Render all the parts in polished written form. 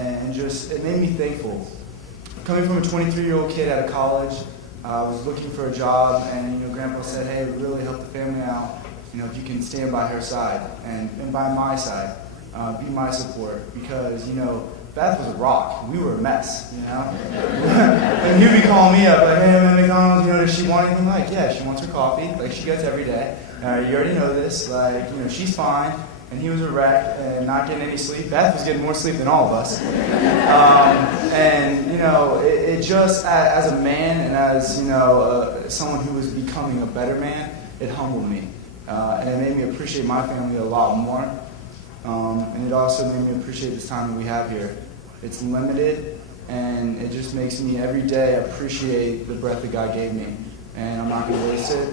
and just, it made me thankful. Coming from a 23-year-old kid out of college, I was looking for a job, and Grandpa said, hey, it would really help the family out, if you can stand by her side and by my side, be my support, because Beth was a rock. We were a mess, And he'd be calling me up like, hey, I'm at McDonald's, does she want anything? Like, yeah, she wants her coffee, like she gets every day. You already know this, like, she's fine. And he was a wreck and not getting any sleep. Beth was getting more sleep than all of us. It just, as a man and as, someone who was becoming a better man, it humbled me. And it made me appreciate my family a lot more. And it also made me appreciate this time that we have here. It's limited, and it just makes me every day appreciate the breath that God gave me. And I'm not going to waste it,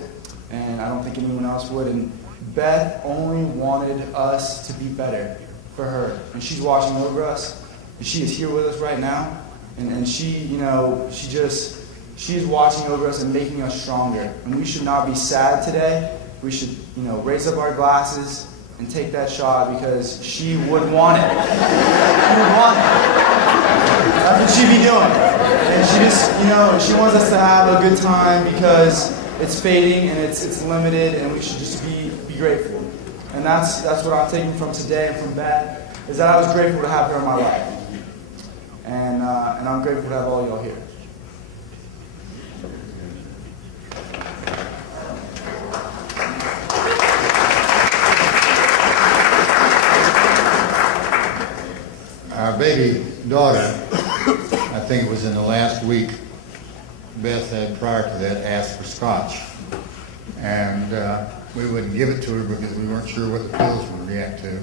and I don't think anyone else would. And Beth only wanted us to be better for her. And she's watching over us. And she is here with us right now. And she is watching over us and making us stronger. And we should not be sad today. We should, raise up our glasses and take that shot because she would want it. She would want it. That's what she'd be doing. And she just, she wants us to have a good time because it's fading and it's limited, and we should just be grateful. And that's what I'm taking from today and from Beth, is that I was grateful to have her in my life. And I'm grateful to have all y'all here. Our baby daughter, I think it was in the last week, Beth had prior to that asked for scotch. And we wouldn't give it to her because we weren't sure what the pills would react to.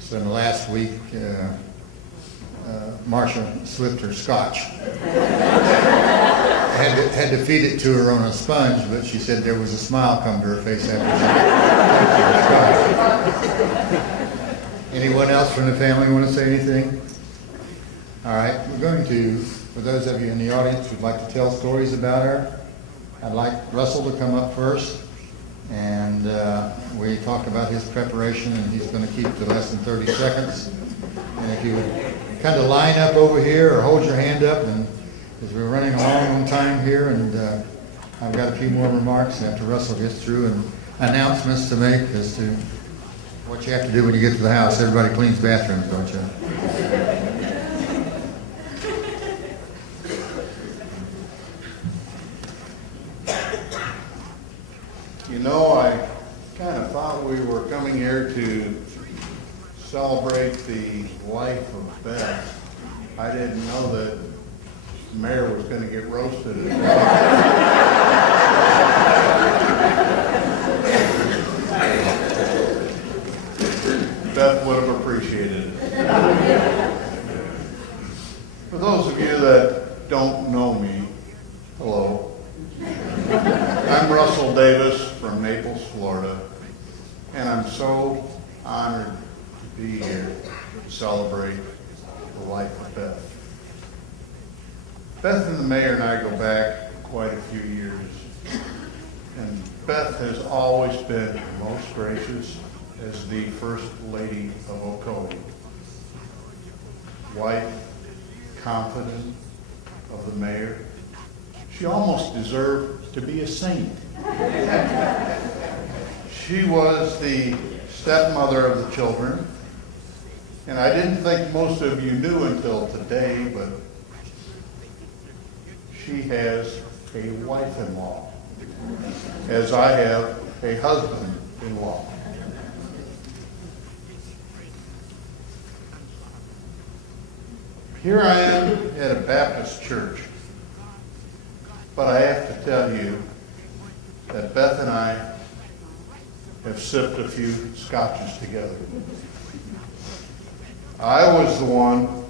So in the last week, Marcia slipped her scotch. Had to feed it to her on a sponge, but she said there was a smile come to her face after she scotch. Anyone else from the family want to say anything? All right, we're going to, for those of you in the audience who'd like to tell stories about her, I'd like Russell to come up first. And we talked about his preparation, and he's going to keep to less than 30 seconds. And if you would kind of line up over here or hold your hand up, and as we're running along on time here, and I've got a few more remarks after Russell gets through and announcements to make as to what you have to do when you get to the house. Everybody cleans bathrooms, don't you? I kind of thought we were coming here to celebrate the life of Beth. I didn't know that the mayor was going to get roasted as well. Beth would have appreciated it. For those of you that don't know me, hello. I'm Russell Davis from Naples, Florida, and I'm so honored to be here to celebrate the life of Beth. Beth and the mayor and I go back quite a few years, and Beth has always been most gracious as the First Lady of Ocoee. Wife, confident of the mayor. She almost deserved to be a saint. She was the stepmother of the children, and I didn't think most of you knew until today, but she has a wife-in-law, as I have a husband-in-law. Here I am at a Baptist church, but I have to tell you that Beth and I have sipped a few scotches together. I was the one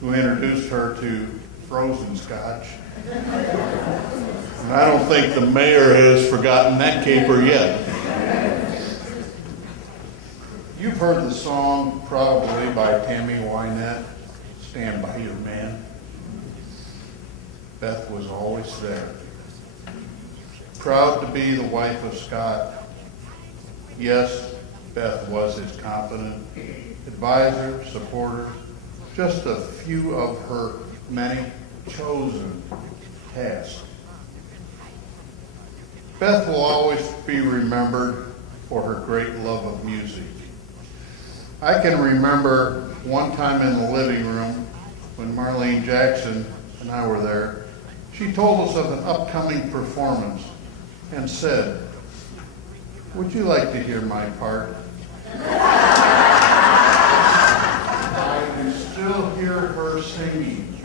who introduced her to frozen scotch. And I don't think the mayor has forgotten that caper yet. You've heard the song probably by Tammy Wynette, Stand By Your Man. Beth was always there. Proud to be the wife of Scott. Yes, Beth was his confident advisor, supporter, just a few of her many chosen tasks. Beth will always be remembered for her great love of music. I can remember one time in the living room when Marlene Jackson and I were there, she told us of an upcoming performance and said, "Would you like to hear my part?" I can still hear her singing,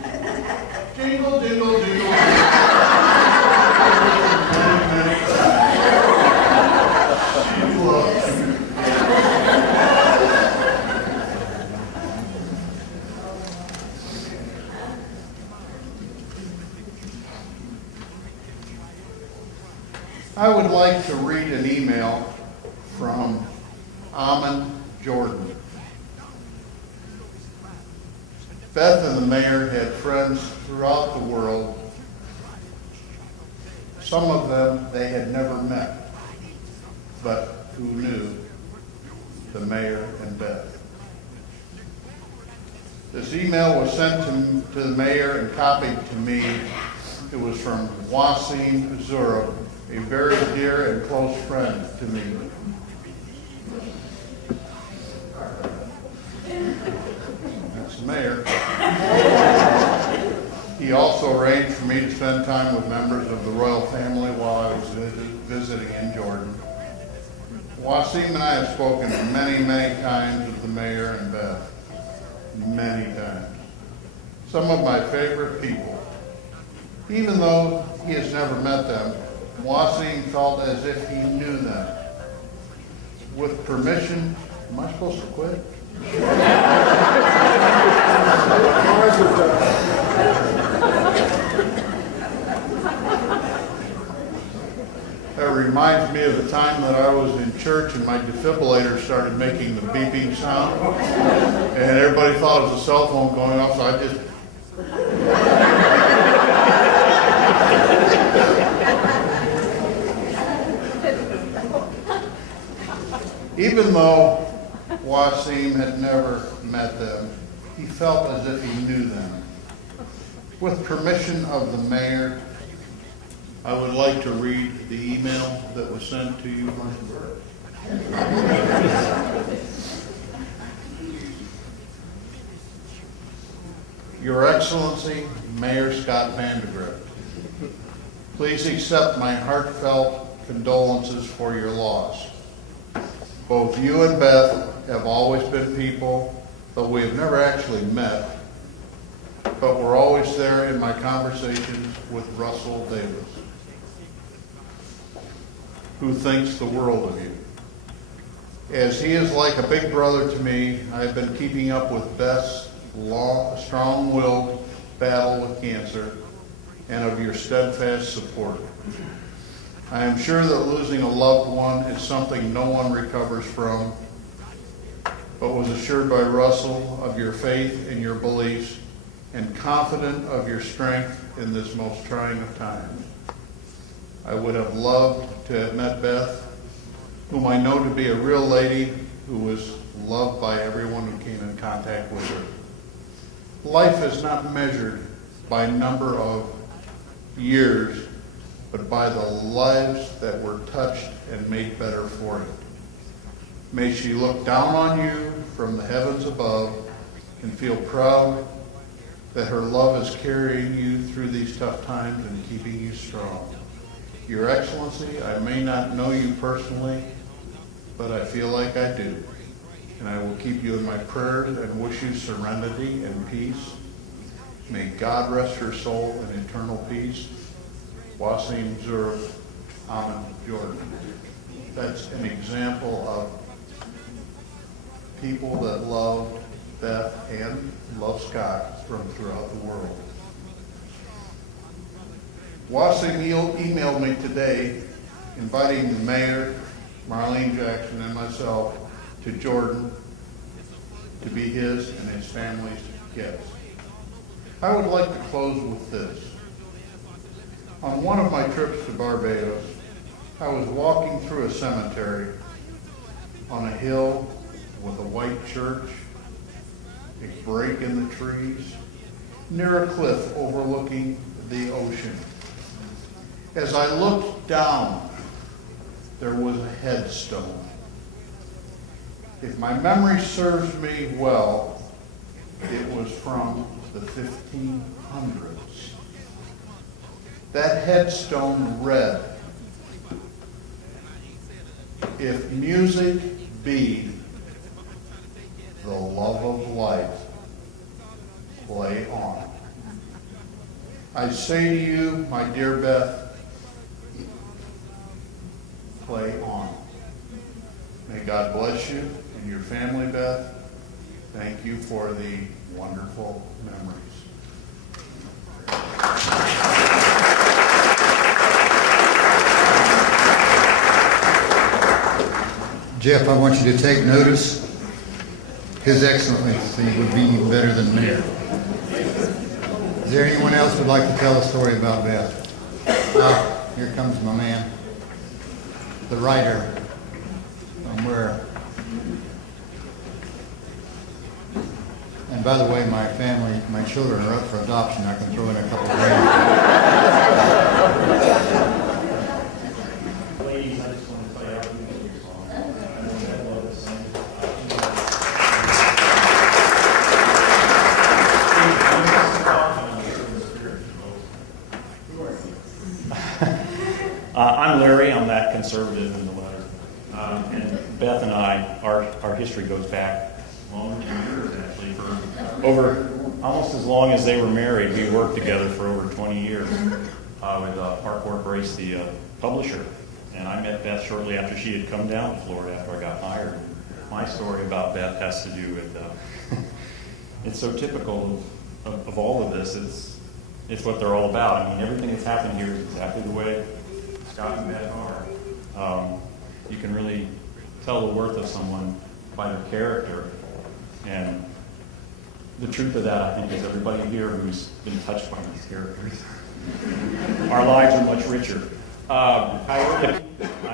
"Jingle, jingle, jingle." Many times. She loves me. I would like to read an email from Amon Jordan. Beth and the mayor had friends throughout the world. Some of them they had never met, but who knew the mayor and Beth. This email was sent to the mayor and copied to me. It was from Wasim Zura, a very dear and close friend to me. That's the mayor. He also arranged for me to spend time with members of the royal family while I was visiting in Jordan. Wasim and I have spoken many, many times with the mayor and Beth. Many times. Some of my favorite people. Even though he has never met them, Wasim felt as if he knew them. With permission, am I supposed to quit? That reminds me of the time that I was in church and my defibrillator started making the beeping sound. And everybody thought it was a cell phone going off, so I just... Even though Wasim had never met them, he felt as if he knew them. With permission of the mayor, I would like to read the email that was sent to you. Your Excellency, Mayor Scott Vandergrift, please accept my heartfelt condolences for your loss. Both you and Beth have always been people, though we have never actually met, but we're always there in my conversations with Russell Davis, who thinks the world of you. As he is like a big brother to me, I have been keeping up with Beth's strong-willed battle with cancer and of your steadfast support. I am sure that losing a loved one is something no one recovers from, but was assured by Russell of your faith and your beliefs and confident of your strength in this most trying of times. I would have loved to have met Beth, whom I know to be a real lady who was loved by everyone who came in contact with her. Life is not measured by number of years, but by the lives that were touched and made better for it. May she look down on you from the heavens above and feel proud that her love is carrying you through these tough times and keeping you strong. Your Excellency, I may not know you personally, but I feel like I do. And I will keep you in my prayers and wish you serenity and peace. May God rest her soul in eternal peace. Wasim Zura, Amon Jordan. That's an example of people that love Beth and love Scott from throughout the world. Wasim emailed me today inviting the mayor, Marlene Jackson, and myself to Jordan to be his and his family's guests. I would like to close with this. On one of my trips to Barbados, I was walking through a cemetery on a hill with a white church a break in the trees, near a cliff overlooking the ocean. As I looked down, there was a headstone. If my memory serves me well, it was from the 1500s. That headstone read, "If music be the love of life, play on." I say to you, my dear Beth, play on. May God bless you and your family, Beth. Thank you for the wonderful memories. Jeff, I want you to take notice. His Excellency would be even better than me. Is there anyone else who would like to tell a story about Beth? Here comes my man, the writer. Where? And by the way, my family, my children are up for adoption. I can throw in a couple of grand. Ladies, I just want to play out a music song. I love this song. I'm Larry. I'm that conservative in the letter. And Beth and I, our history goes back longer than yours, actually, for over almost as long as they were married. We worked together for over 20 years with Harcourt Brace, the publisher. And I met Beth shortly after she had come down to Florida after I got hired. My story about Beth has to do with, it's so typical of all of this. It's what they're all about. I mean, everything that's happened here is exactly the way Scott and Beth are. You can really tell the worth of someone by their character. And the truth of that, I think, is everybody here who's been touched by these characters, our lives are much richer. I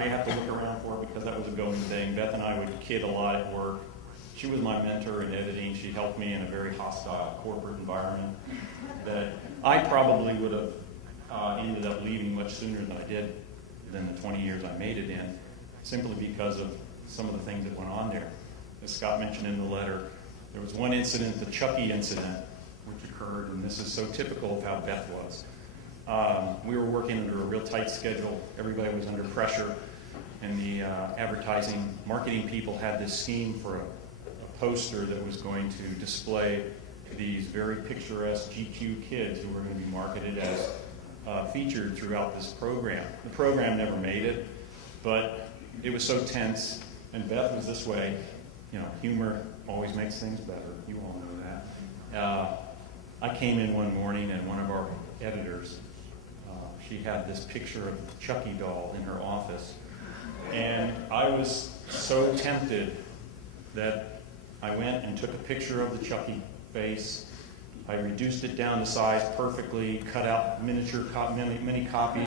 have to look around for it because that was a going thing. Beth and I would kid a lot at work. She was my mentor in editing. She helped me in a very hostile corporate environment that I probably would have ended up leaving much sooner than I did than the 20 years I made it in, simply because of some of the things that went on there. As Scott mentioned in the letter, there was one incident, the Chucky incident, which occurred, and this is so typical of how Beth was. We were working under a real tight schedule. Everybody was under pressure, and the advertising marketing people had this scheme for a poster that was going to display these very picturesque GQ kids who were going to be marketed as featured throughout this program. The program never made it, but it was so tense, and Beth was this way. You know, humor always makes things better. You all know that. I came in one morning, and one of our editors, she had this picture of the Chucky doll in her office, and I was so tempted that I went and took a picture of the Chucky face. I reduced it down to size perfectly, cut out many copies